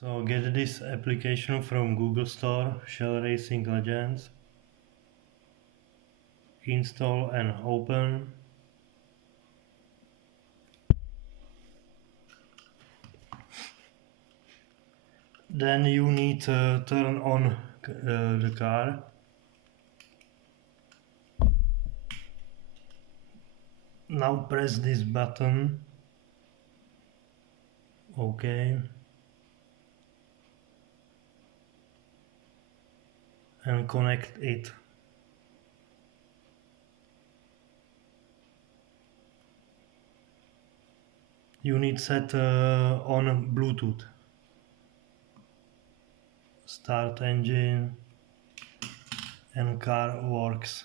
So get this application from Google Store, Shell Racing Legends. Install and open. Then you need to turn on the car. Now press this button. OK. And connect it. You need set on Bluetooth. Start engine and car works.